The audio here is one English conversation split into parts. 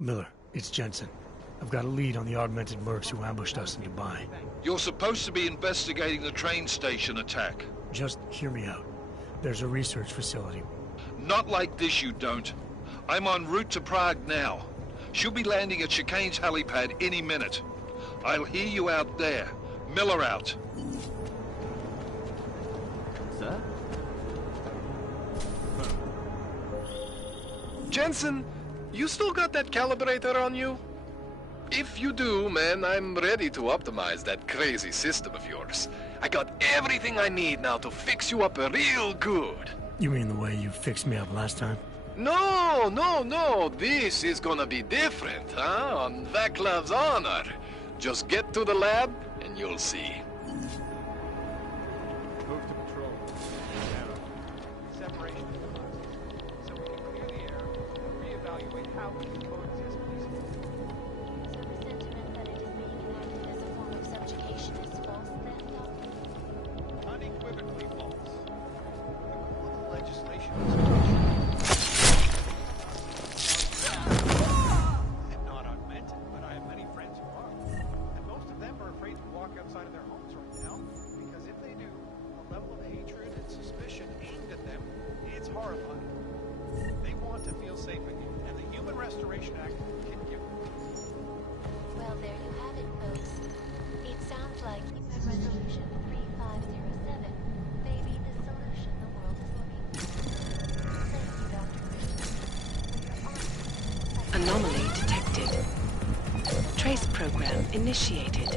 Miller, it's Jensen. I've got a lead on the augmented mercs who ambushed us in Dubai. You're supposed to be investigating the train station attack. Just hear me out. There's a research facility. Not like this, you don't. I'm en route to Prague now. She'll be landing at Chicane's helipad any minute. I'll hear you out there. Miller out. Sir? Jensen, you still got that calibrator on you? If you do, man, I'm ready to optimize that crazy system of yours. I got everything I need now to fix you up real good. You mean the way you fixed me up last time? No, no, no. This is gonna be different, huh? On Vaclav's honor. Just get to the lab, and you'll see. Move to patrol. Separation. So we can clear the air and reevaluate how we can coexist peacefully. So the sentiment that it is being enacted as a form of subjugation is false, then, Doctor? Unequivocally false. The goal of the legislation is I'm not augmented, but I have many friends who are. And most of them are afraid to walk outside of their homes right now, because if they do, the level of hatred and suspicion aimed at them, it's horrifying. They want to feel safe again, and the Human Restoration Act can give them. Well, there you have it, folks. It sounds like Resolution 3507 may be the solution the world is looking for. Thank you, Dr. Christuff. Anomaly detected. Trace program initiated.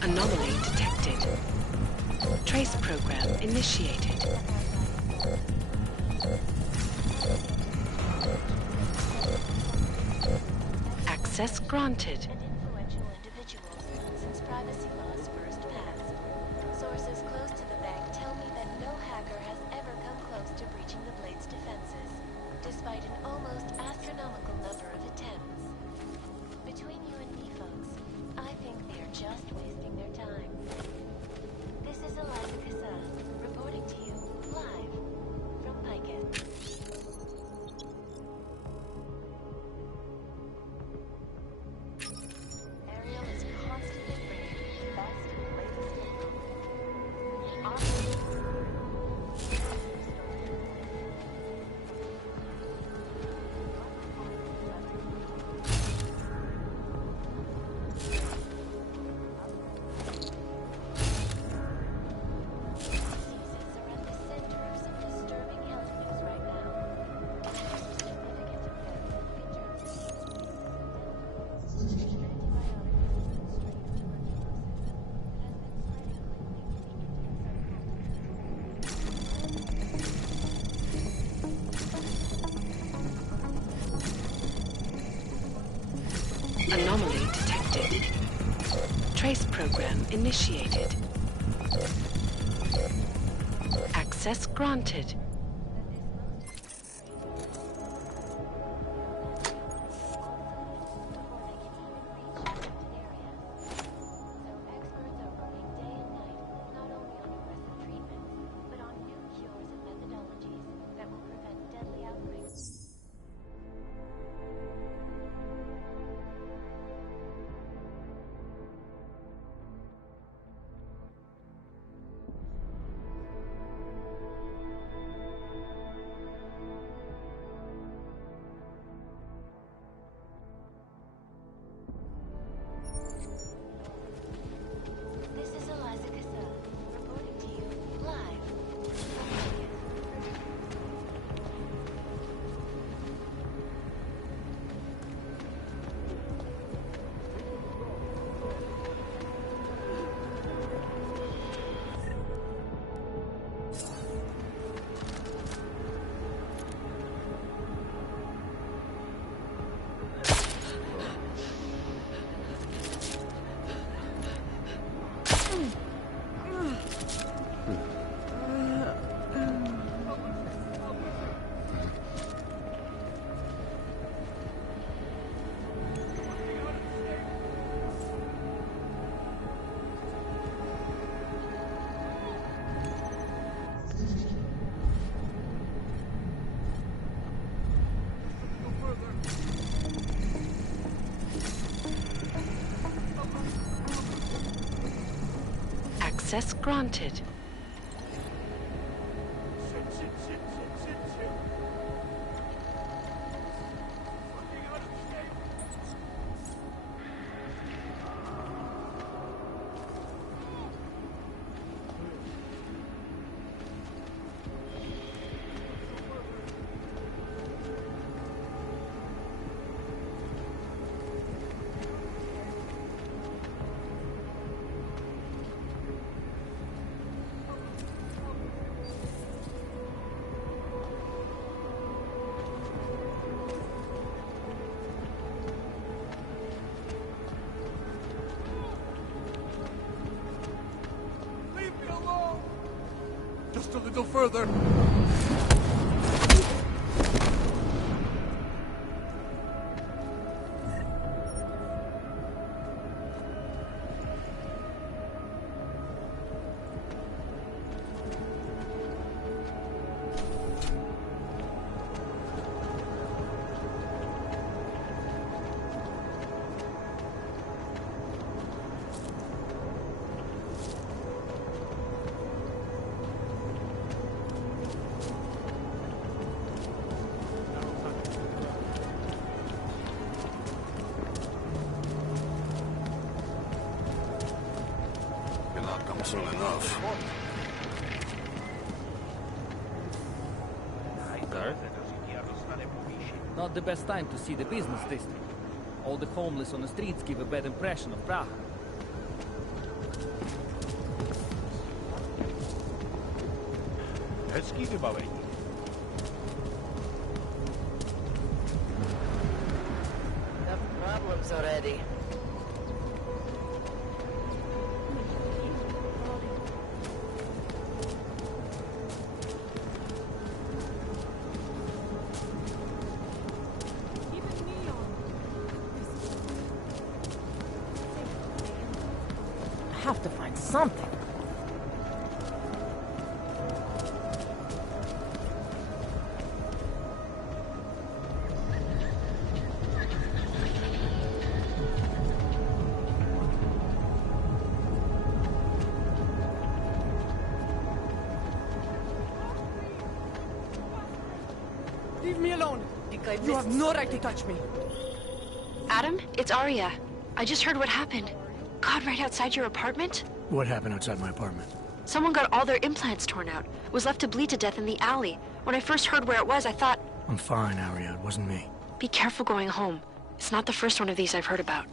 Anomaly detected. Trace program initiated. Access granted. And influential individuals since privacy laws first passed. Sources close to the bank tell me that no hacker has ever come close to breaching the Blade's defenses, despite an almost astronomical number of attempts. Between you and me, folks, I think they're just wasting their time. This is Eliza Christuff, reporting to you live from Picus. Ariel is constantly bringing the best and latest Anomaly detected. Trace program initiated. Access granted. Access granted. Just a little further. Soon enough. Not the best time to see the business district. All the homeless on the streets give a bad impression of Prague. Hezký vybavení. Enough problems already. I have to find something. Leave me alone! You have no right to touch me. Adam, it's Arya. I just heard what happened. God, right outside your apartment? What happened outside my apartment? Someone got all their implants torn out. Was left to bleed to death in the alley. When I first heard where it was, I thought... I'm fine, Arya. It wasn't me. Be careful going home. It's not the first one of these I've heard about.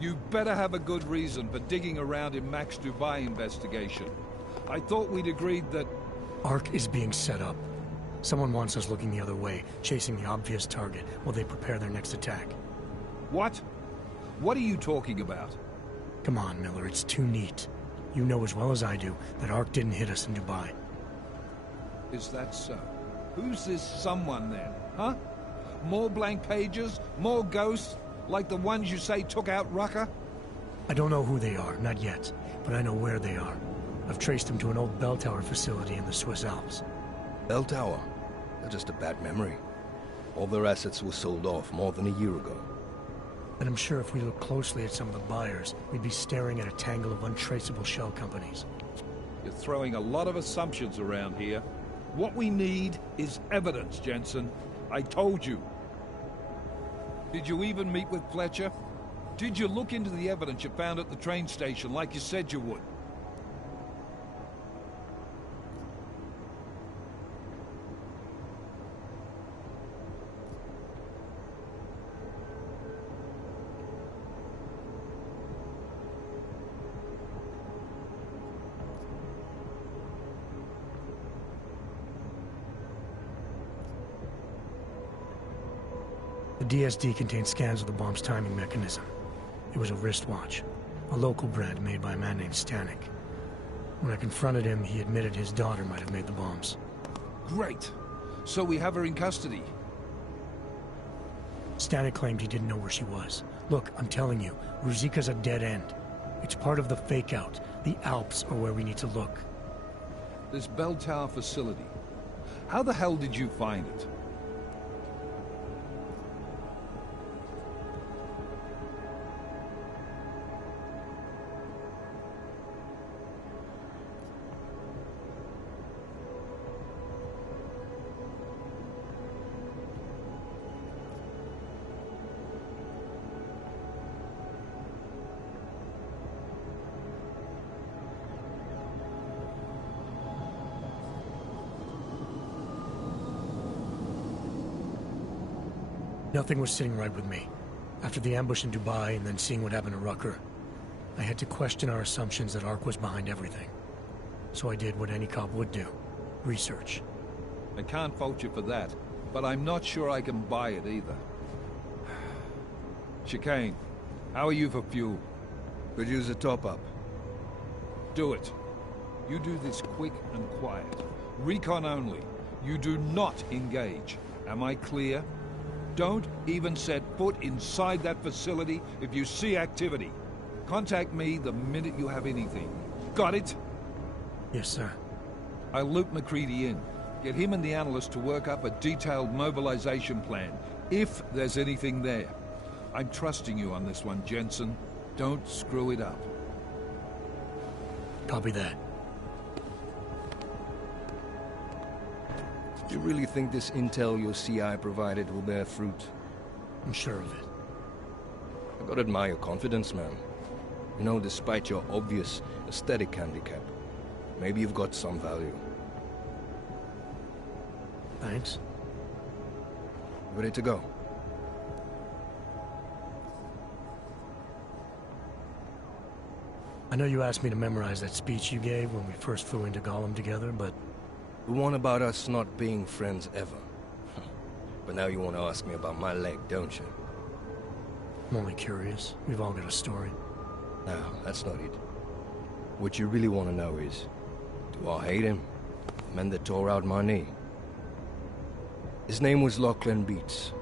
You better have a good reason for digging around in Mac's Dubai investigation. I thought we'd agreed that... Ark is being set up. Someone wants us looking the other way, chasing the obvious target while they prepare their next attack. What? What are you talking about? Come on, Miller, it's too neat. You know as well as I do that Ark didn't hit us in Dubai. Is that so? Who's this someone then, huh? More blank pages? More ghosts? Like the ones you say took out Rucker? I don't know who they are, not yet, but I know where they are. I've traced them to an old bell tower facility in the Swiss Alps. Bell Tower? They're just a bad memory. All their assets were sold off more than a year ago. And I'm sure if we look closely at some of the buyers, we'd be staring at a tangle of untraceable shell companies. You're throwing a lot of assumptions around here. What we need is evidence, Jensen. I told you. Did you even meet with Fletcher? Did you look into the evidence you found at the train station like you said you would? The DSD contained scans of the bomb's timing mechanism. It was a wristwatch, a local brand made by a man named Stanek. When I confronted him, he admitted his daughter might have made the bombs. Great. So we have her in custody. Stanek claimed he didn't know where she was. Look, I'm telling you, Ruzika's a dead end. It's part of the fake-out. The Alps are where we need to look. This bell tower facility. How the hell did you find it? Nothing was sitting right with me. After the ambush in Dubai and then seeing what happened to Rucker, I had to question our assumptions that Ark was behind everything. So I did what any cop would do. Research. I can't fault you for that, but I'm not sure I can buy it either. Chicane, how are you for fuel? Could use a top-up. Do it. You do this quick and quiet. Recon only. You do not engage. Am I clear? Don't even set foot inside that facility if you see activity. Contact me the minute you have anything. Got it? Yes, sir. I'll loop McCready in. Get him and the analyst to work up a detailed mobilization plan, if there's anything there. I'm trusting you on this one, Jensen. Don't screw it up. Copy that. Do you really think this intel your CI provided will bear fruit? I'm sure of it. I gotta admire your confidence, man. You know, despite your obvious aesthetic handicap, maybe you've got some value. Thanks. Ready to go? I know you asked me to memorize that speech you gave when we first flew into Gollum together, but... The one about us not being friends ever. But now you want to ask me about my leg, don't you? I'm only curious. We've all got a story. No, that's not it. What you really want to know is, do I hate him? The man that tore out my knee. His name was Lachlan Beats.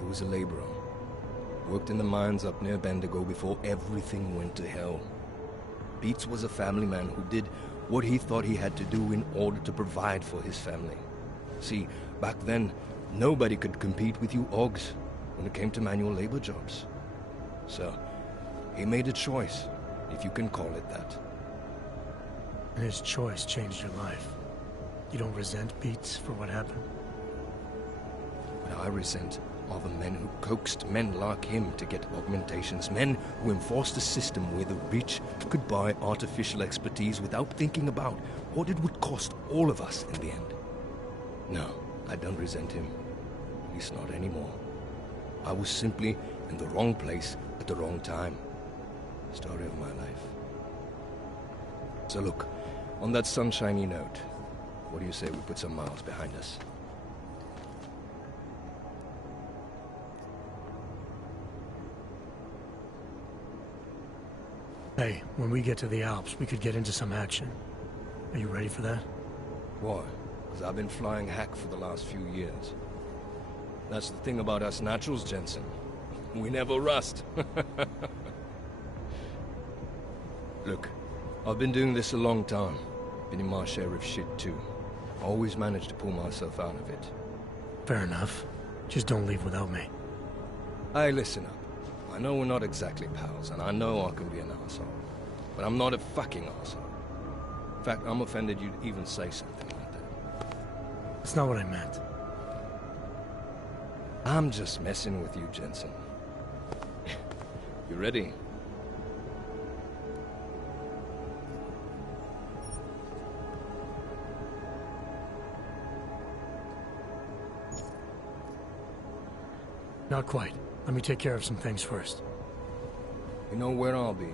He was a laborer. Worked in the mines up near Bendigo before everything went to hell. Beats was a family man who did what he thought he had to do in order to provide for his family. See, back then, nobody could compete with you Augs when it came to manual labor jobs. So, he made a choice, if you can call it that. And his choice changed your life. You don't resent Beats for what happened? What I resent are the men who coaxed men like him to get augmentations, men who enforced a system where the rich could buy artificial expertise without thinking about what it would cost all of us in the end. No, I don't resent him. At least not anymore. I was simply in the wrong place at the wrong time. Story of my life. So look, on that sunshiny note, what do you say we put some miles behind us? Hey, when we get to the Alps, we could get into some action. Are you ready for that? Why? Because I've been flying hack for the last few years. That's the thing about us naturals, Jensen. We never rust. Look, I've been doing this a long time. Been in my share of shit too. Always managed to pull myself out of it. Fair enough. Just don't leave without me. Hey, listen up. I know we're not exactly pals, and I know I can be an asshole. But I'm not a fucking asshole. In fact, I'm offended you'd even say something like that. That's not what I meant. I'm just messing with you, Jensen. You ready? Not quite. Let me take care of some things first. You know where I'll be.